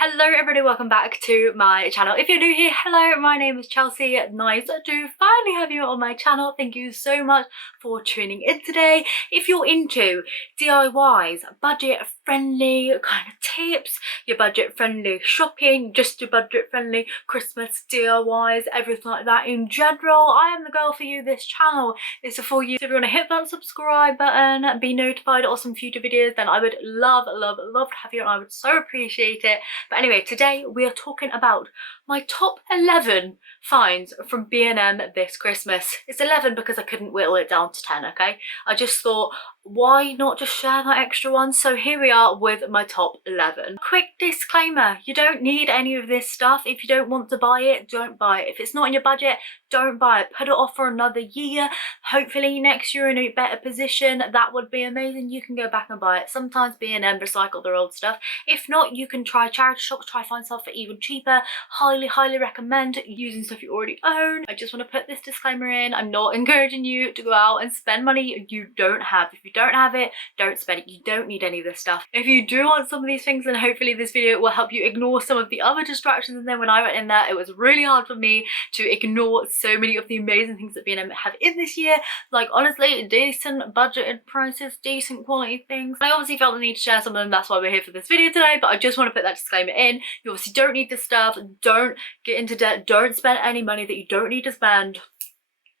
Hello everybody, welcome back to my channel. If you're new here, hello, my name is Chelsea. Nice to finally have you on my channel. Thank you so much for tuning in today. If you're into DIYs, budget friendly kind of tips, your budget friendly shopping, just your budget friendly Christmas DIYs, everything like that in general, I am the girl for you. This channel is for you. So if you want to hit that subscribe button, be notified of some future videos, then I would love to have you and I would so appreciate it. But anyway, today we are talking about my top 11 finds from B&M this Christmas. It's 11 because I couldn't whittle it down to 10, okay? I just thought, why not just share that extra one? So here we are with my top 11. Quick disclaimer, you don't need any of this stuff. If you don't want to buy it, don't buy it. If it's not in your budget, don't buy it. Put it off for another year. Hopefully next year in a better position. That would be amazing. You can go back and buy it. Sometimes B&M recycle their old stuff. If not, you can try charity shops, try find stuff for even cheaper. Highly recommend using stuff you already own. I just want to put this disclaimer in. I'm not encouraging you to go out and spend money you don't have. If you don't have it, don't spend it. You don't need any of this stuff. If you do want some of these things, then hopefully this video will help you ignore some of the other distractions. And then when I went in there, it was really hard for me to ignore so many of the amazing things that B&M have in this year. Like honestly, decent budgeted prices, decent quality things. I obviously felt the need to share some of them. That's why we're here for this video today. But I just want to put that disclaimer in. You obviously don't need this stuff. Don't get into debt. Don't spend any money that you don't need to spend.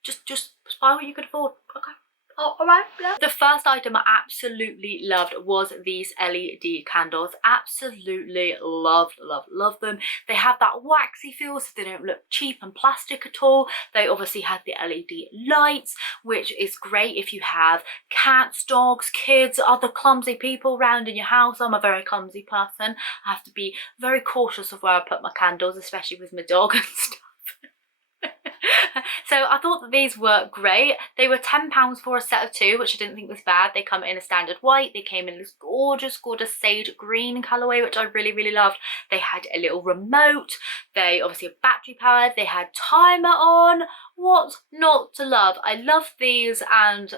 Just buy what you can afford. Okay. Oh, alright. Yeah. The first item I absolutely loved was these LED candles. Absolutely love them. They have that waxy feel, so they don't look cheap and plastic at all. They obviously have the LED lights, which is great if you have cats, dogs, kids, other clumsy people around in your house. I'm a very clumsy person. I have to be very cautious of where I put my candles, especially with my dog and stuff. So I thought that these were great. They were £10 for a set of two, which I didn't think was bad. They come in a standard white. They came in this gorgeous sage green colourway, which I really loved. They had a little remote. They obviously have battery powered. They had timer on. What not to love? I love these, and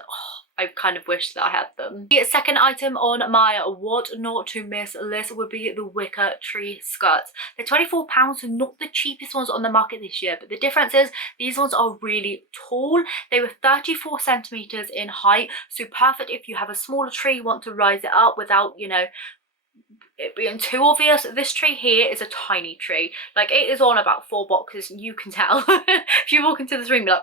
I kind of wish that I had them. The second item on my what not to miss list would be the wicker tree skirts. They're £24, so not the cheapest ones on the market this year, but the difference is these ones are really tall. They were 34 centimeters in height, so perfect if you have a smaller tree, you want to rise it up without, you know, it being too obvious. This tree here is a tiny tree. Like, it is on about 4 boxes, you can tell. If you walk into this room, you're like,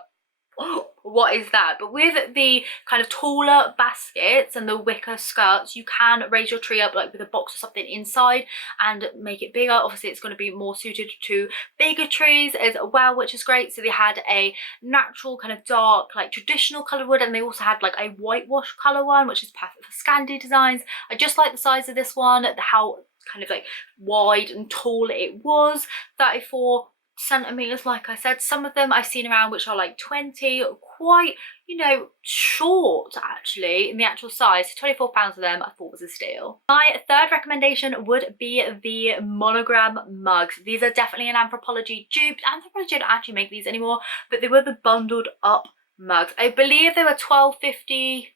oh, what is that? But with the kind of taller baskets and the wicker skirts, you can raise your tree up like with a box or something inside and make it bigger. Obviously it's going to be more suited to bigger trees as well, which is great. So they had a natural kind of dark, like traditional colour wood, and they also had like a whitewash colour one, which is perfect for Scandi designs. I just like the size of this one, how kind of like wide and tall it was. 34 centimeters, like I said. Some of them I've seen around which are like 20, quite, you know, short actually in the actual size. So £24 for them I thought was a steal. My third recommendation would be the monogram mugs. These are definitely an Anthropologie dupe. Anthropologie don't actually make these anymore, but they were the bundled up mugs. I believe they were £12.50,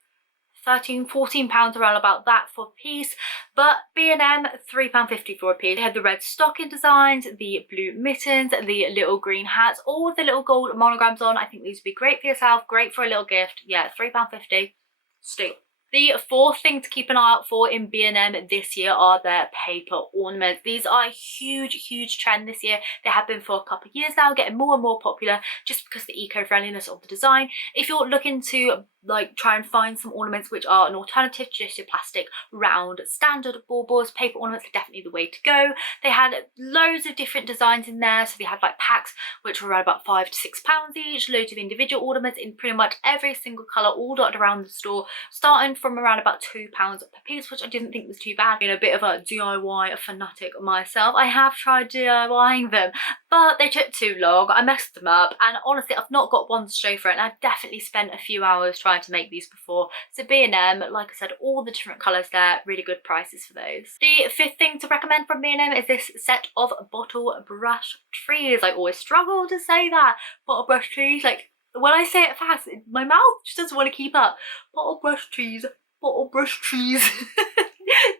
£13–14 around about that for a piece, but B&M £3.50 for a piece. They had the red stocking designs, the blue mittens, the little green hats, all with the little gold monograms on. I think these would be great for yourself, great for a little gift. Yeah, £3.50 steal. The fourth thing to keep an eye out for in B&M this year are their paper ornaments. These are a huge trend this year. They have been for a couple of years now, getting more and more popular just because of the eco-friendliness of the design. If you're looking to like try and find some ornaments which are an alternative to just your plastic round standard baubles, paper ornaments are definitely the way to go. They had loads of different designs in there, so they had like packs which were around about £5 to £6 each, loads of individual ornaments in pretty much every single colour, all dotted around the store, starting from around about £2 per piece, which I didn't think was too bad. Being a bit of a DIY fanatic myself, I have tried DIYing them, but they took too long. I messed them up, and honestly I've not got one to show for it, and I've definitely spent a few hours trying to make these before. So B&M, like I said, all the different colours there, really good prices for those. The fifth thing to recommend from B&M is this set of bottle brush trees. I always struggle to say that. Bottle brush trees, like when I say it fast, my mouth just doesn't want to keep up. Bottle brush trees, bottle brush trees.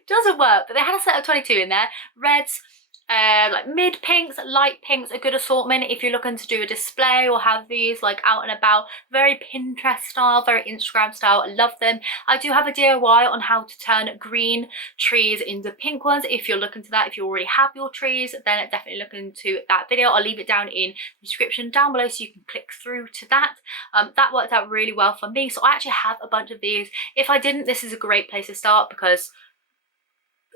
Doesn't work, but they had a set of 22 in there. Reds, like mid pinks, light pinks, a good assortment if you're looking to do a display or have these like out and about. Very Pinterest style, very Instagram style. I love them. I do have a DIY on how to turn green trees into pink ones. If you're looking to that, if you already have your trees, then definitely look into that video. I'll leave it down in the description down below so you can click through to that. That worked out really well for me, so I actually have a bunch of these. If I didn't, this is a great place to start because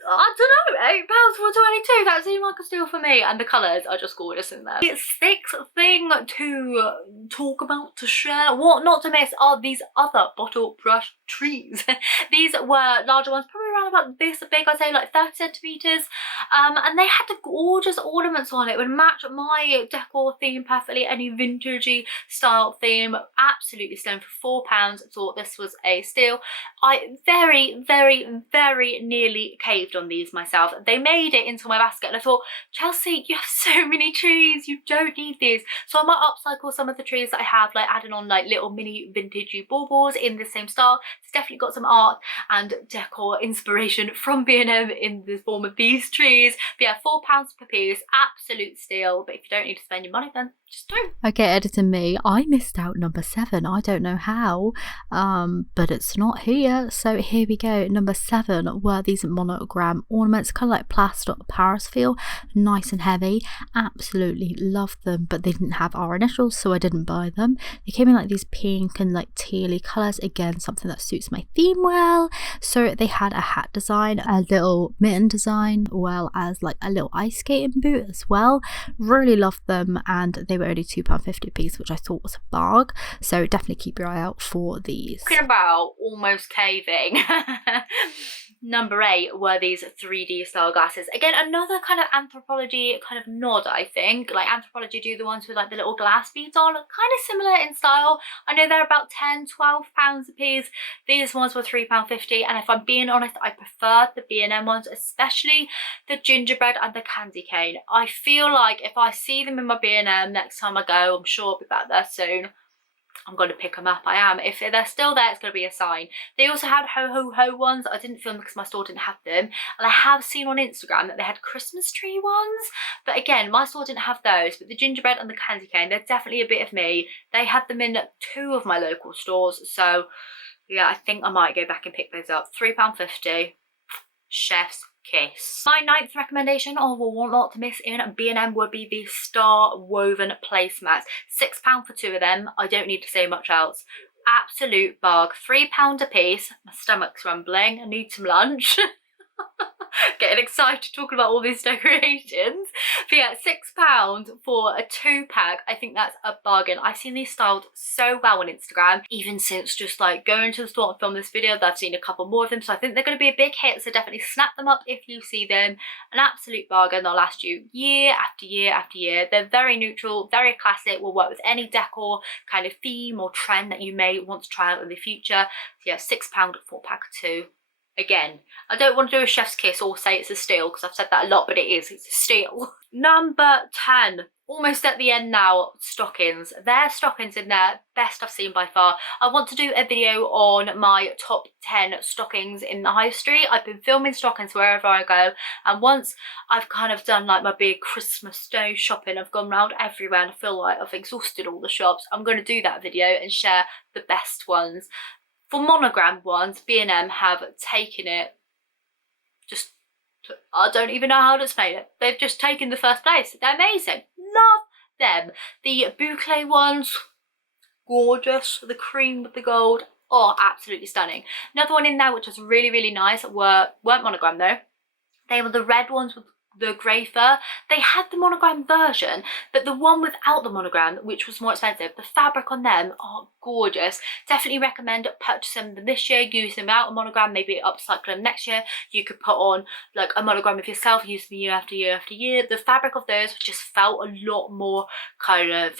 I don't know, £8 for 22, that seemed like a steal for me, and the colours are just gorgeous in there. The sixth thing to talk about, to share, what not to miss, are these other bottle brush trees. These were larger ones, probably around about this big, I'd say like 30 centimetres, and they had the gorgeous ornaments on it. It would match my decor theme perfectly, any vintagey style theme. Absolutely stunning for £4. I thought this was a steal. I very, very, very nearly caved on these myself. They made it into my basket and I thought, Chelsey, you have so many trees, you don't need these. So I might upcycle some of the trees that I have, like adding on like little mini vintagey baubles in the same style. It's definitely got some art and decor inspiration from B&M in the form of these trees. But yeah, £4 per piece, absolute steal. But if you don't need to spend your money, then just don't. Okay, editor me, I missed out number 7. I don't know how, but it's not here. So here we go. Number 7 were these monogram ornaments, kind of like plaster Paris feel, nice and heavy. Absolutely loved them, but they didn't have our initials, so I didn't buy them. They came in like these pink and like tealy colours, again something that suits my theme well. So they had a hat design, a little mitten design, as well as like a little ice skating boot as well. Really loved them, and they were only £2.50 a piece, which I thought was a bargain. So definitely keep your eye out for these. Talking about almost caving. Number 8 were these 3D style glasses. Again, another kind of Anthropology kind of nod, I think. Like Anthropology do the ones with like the little glass beads on, kind of similar in style. I know they're about £10–12 a piece. These ones were £3.50, and if I'm being honest, I preferred the B&M ones, especially the gingerbread and the candy cane. I feel like if I see them in my B&M next time I go, I'm sure I'll be back there soon, I'm going to pick them up. I am. If they're still there, it's going to be a sign. They also had ho ho ho ones. I didn't film because my store didn't have them, and I have seen on Instagram that they had Christmas tree ones, but again, my store didn't have those. But the gingerbread and the candy cane, they're definitely a bit of me. They had them in 2 of my local stores, so yeah, I think I might go back and pick those up. £3.50, chef's kiss. My 9th recommendation of what not to miss in B&M would be the star woven placemats. £6 for 2 of them. I don't need to say much else. Absolute bargain. £3 a piece. My stomach's rumbling. I need some lunch. Getting excited talking about all these decorations. But yeah, £6 for a 2-pack. I think that's a bargain. I've seen these styled so well on Instagram, even since just like going to the store and film this video. I've seen a couple more of them, so I think they're going to be a big hit, so definitely snap them up if you see them. An absolute bargain. They'll last you year after year after year. They're very neutral, very classic, will work with any decor kind of theme or trend that you may want to try out in the future. So yeah, £6 for a pack of 2. Again, I don't want to do a chef's kiss or say it's a steal because I've said that a lot, but it is. It's a steal. Number 10. Almost at the end now, stockings. Their stockings in there, best I've seen by far. I want to do a video on my top 10 stockings in the high street. I've been filming stockings wherever I go, and once I've kind of done like my big Christmas Day shopping, I've gone around everywhere and I feel like I've exhausted all the shops. I'm going to do that video and share the best ones. For monogram ones, B&M have taken it, just, I don't even know how to explain it. They've just taken the first place. They're amazing. Love them. The boucle ones, gorgeous. The cream with the gold, oh, absolutely stunning. Another one in there which was really, really nice, weren't monogram though. They were the red ones with the grey fur. They had the monogram version, but the one without the monogram, which was more expensive, the fabric on them are gorgeous. Definitely recommend purchasing them this year, use them without a monogram, maybe upcycle them next year. You could put on like a monogram of yourself, use them year after year after year. The fabric of those just felt a lot more kind of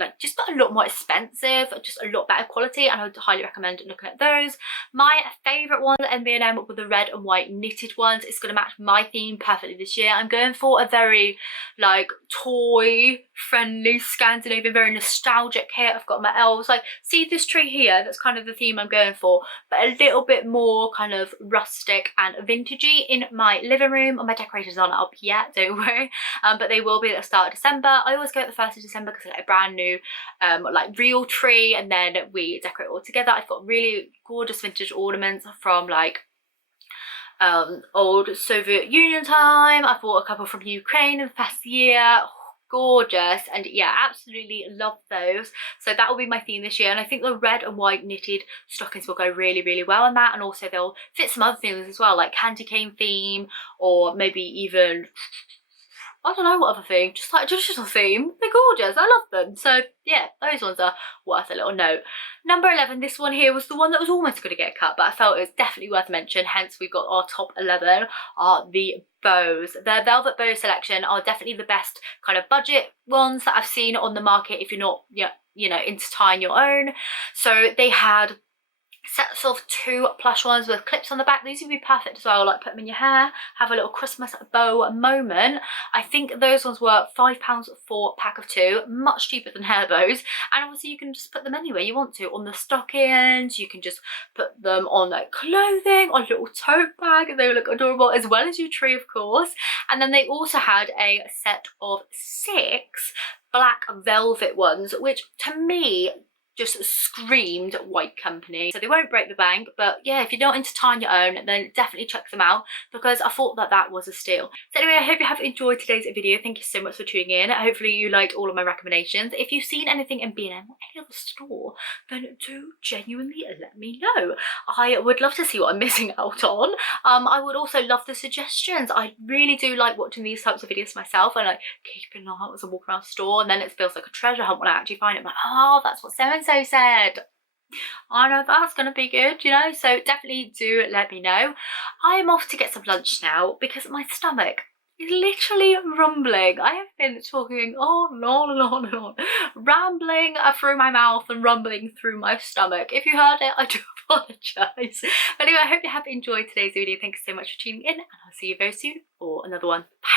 like just a lot more expensive, just a lot better quality, and I would highly recommend looking at those. My favourite ones at B&M were the red and white knitted ones. It's going to match my theme perfectly this this year. I'm going for a very like toy friendly Scandinavian, very nostalgic kit. I've got my elves, like see this tree here, that's kind of the theme I'm going for, but a little bit more kind of rustic and vintagey in my living room. My decorations aren't up yet, don't worry, but they will be at the start of December. I always go at the 1st of December because I get a brand new like real tree, and then we decorate all together. I've got really gorgeous vintage ornaments from like old Soviet Union time. I bought a couple from Ukraine in the past year. Gorgeous, and yeah, absolutely love those. So that will be my theme this year, and I think the red and white knitted stockings will go really well on that, and also they'll fit some other things as well, like candy cane theme, or maybe even I don't know what other theme, just like a traditional theme. They're gorgeous, I love them. So yeah, those ones are worth a little note. Number 11, this one here was the one that was almost going to get cut, but I felt it was definitely worth a mention, hence we've got our top 11 are the bows. Their velvet bow selection are definitely the best kind of budget ones that I've seen on the market if you're not, you know, into tying your own. So they had sets of 2 plush ones with clips on the back. These would be perfect as well, like put them in your hair, have a little Christmas bow moment. I think those ones were £5 for a pack of 2, much cheaper than hair bows, and obviously you can just put them anywhere you want to, on the stockings, you can just put them on like clothing, on a little tote bag, and they look adorable, as well as your tree of course. And then they also had a set of 6 black velvet ones, which to me just screamed white company. So they won't break the bank, but yeah, if you're not into tying your own, then definitely check them out, because I thought that that was a steal. So anyway, I hope you have enjoyed today's video. Thank you so much for tuning in. Hopefully you liked all of my recommendations. If you've seen anything in B&M or any other store, then do genuinely let me know. I would love to see what I'm missing out on. I would also love the suggestions. I really do like watching these types of videos myself, and like keeping an eye out as I walk around the store, and then it feels like a treasure hunt when I actually find it. I'm like, oh, that's what so said. I know that's gonna be good, you know, so definitely do let me know. I am off to get some lunch now because my stomach is literally rumbling. I have been talking on and on and on and on, rambling through my mouth and rumbling through my stomach. If you heard it, I do apologise. But anyway, I hope you have enjoyed today's video. Thank you so much for tuning in, and I'll see you very soon for another one. Bye.